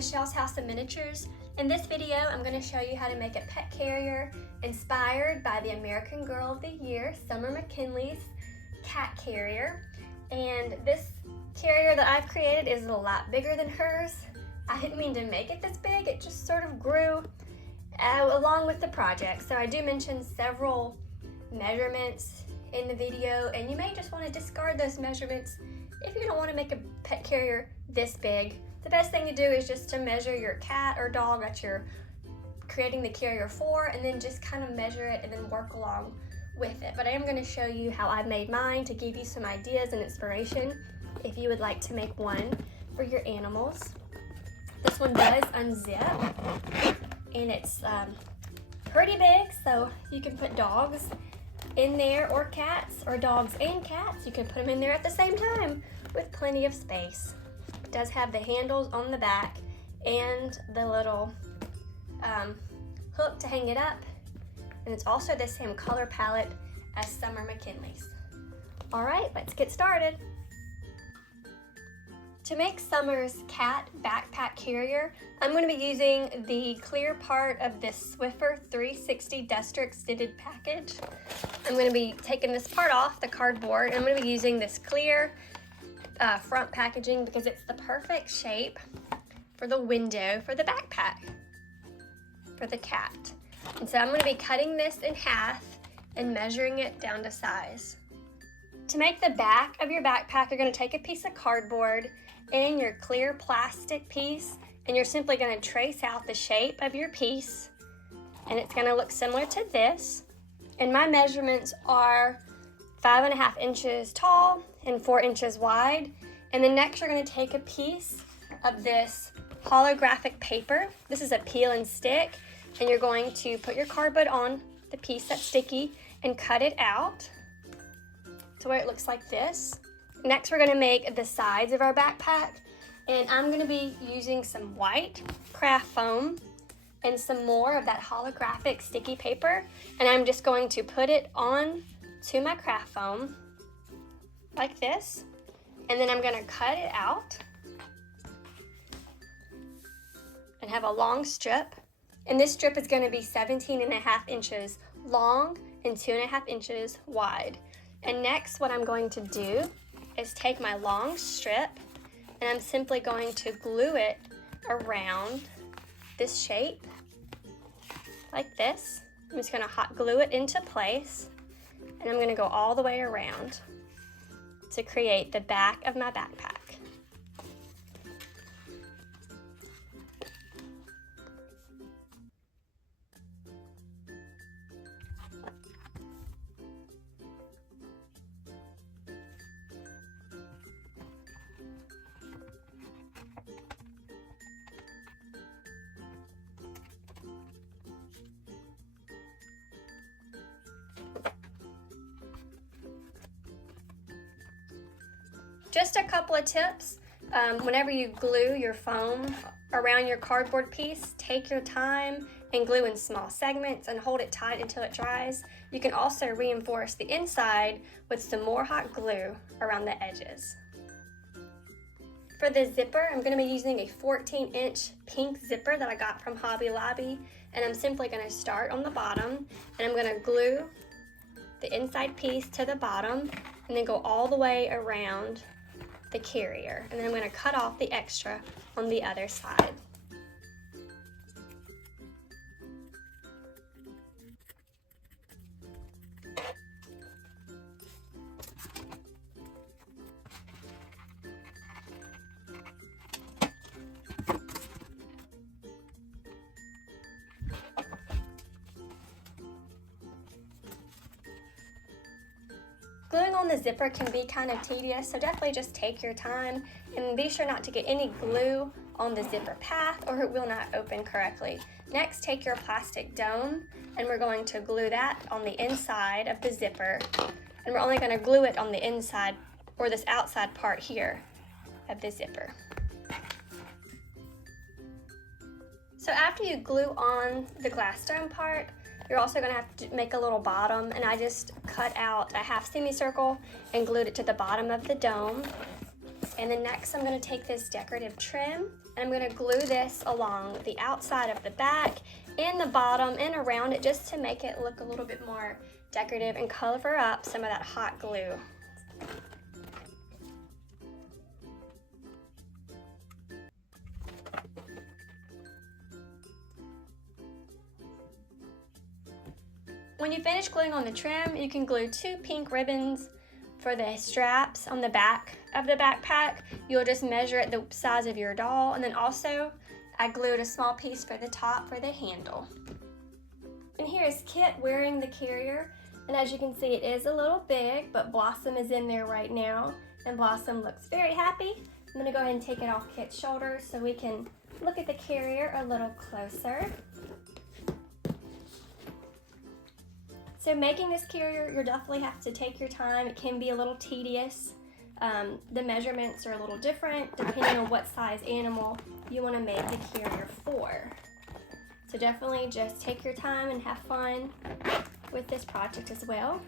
Michelle's House of Miniatures. In this video, I'm going to show you how to make a pet carrier inspired by the American Girl of the Year, Summer McKinley's cat carrier. And this carrier that I've created is a lot bigger than hers. I didn't mean to make it this big, it just sort of grew along with the project. So I do mention several measurements in the video, and you may just want to discard those measurements if you don't want to make a pet carrier this big. The best thing to do is just to measure your cat or dog that you're creating the carrier for, and then just kind of measure it and then work along with it. But I am going to show you how I've made mine to give you some ideas and inspiration if you would like to make one for your animals. This one does unzip, and it's pretty big, so you can put dogs in there, or cats, or dogs and cats. You can put them in there at the same time with plenty of space. It does have the handles on the back and the little hook to hang it up, and it's also the same color palette as Summer McKinley's. All right, let's get started. To make Summer's cat backpack carrier, I'm going to be using the clear part of this Swiffer 360 Duster Extended package. I'm going to be taking this part off the cardboard, and I'm going to be using this clear front packaging because it's the perfect shape for the window for the backpack for the cat. And so I'm going to be cutting this in half and measuring it down to size. To make the back of your backpack, you're going to take a piece of cardboard and your clear plastic piece, and you're simply going to trace out the shape of your piece, and it's going to look similar to this. And my measurements are 5.5 inches tall and 4 inches wide. And then next you're going to take a piece of this holographic paper. This is a peel and stick, and you're going to put your cardboard on the piece that's sticky and cut it out to where it looks like this. Next, we're going to make the sides of our backpack, and I'm going to be using some white craft foam and some more of that holographic sticky paper, and I'm just going to put it on to my craft foam like this, and then I'm going to cut it out and have a long strip, and this strip is going to be 17.5 inches long and 2.5 inches wide. And next, what I'm going to do is take my long strip, and I'm simply going to glue it around this shape like this. I'm just going to hot glue it into place, and I'm going to go all the way around to create the back of my backpack. Just a couple of tips. Whenever you glue your foam around your cardboard piece, take your time and glue in small segments and hold it tight until it dries. You can also reinforce the inside with some more hot glue around the edges. For the zipper, I'm going to be using a 14-inch pink zipper that I got from Hobby Lobby, and I'm simply going to start on the bottom, and I'm going to glue the inside piece to the bottom and then go all the way around the carrier, and then I'm going to cut off the extra on the other side. Gluing on the zipper can be kind of tedious, so definitely just take your time and be sure not to get any glue on the zipper path or it will not open correctly. Next, take your plastic dome, and we're going to glue that on the inside of the zipper, and we're only going to glue it on the inside or this outside part here of the zipper. So after you glue on the glass dome part, you're also going to have to make a little bottom, and I just cut out a half semicircle and glued it to the bottom of the dome. And then next I'm going to take this decorative trim and I'm going to glue this along the outside of the back and the bottom and around it just to make it look a little bit more decorative and cover up some of that hot glue. When you finish gluing on the trim, you can glue 2 pink ribbons for the straps on the back of the backpack. You'll just measure it the size of your doll, and then also I glued a small piece for the top for the handle. And here is Kit wearing the carrier, and as you can see it is a little big, but Blossom is in there right now, and Blossom looks very happy. I'm gonna go ahead and take it off Kit's shoulders so we can look at the carrier a little closer. So making this carrier, you'll definitely have to take your time. It can be a little tedious. The measurements are a little different depending on what size animal you want to make the carrier for. So definitely just take your time and have fun with this project as well.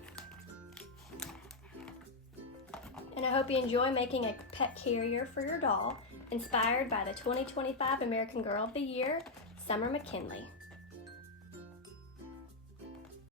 And I hope you enjoy making a pet carrier for your doll, inspired by the 2025 American Girl of the Year, Summer McKinny.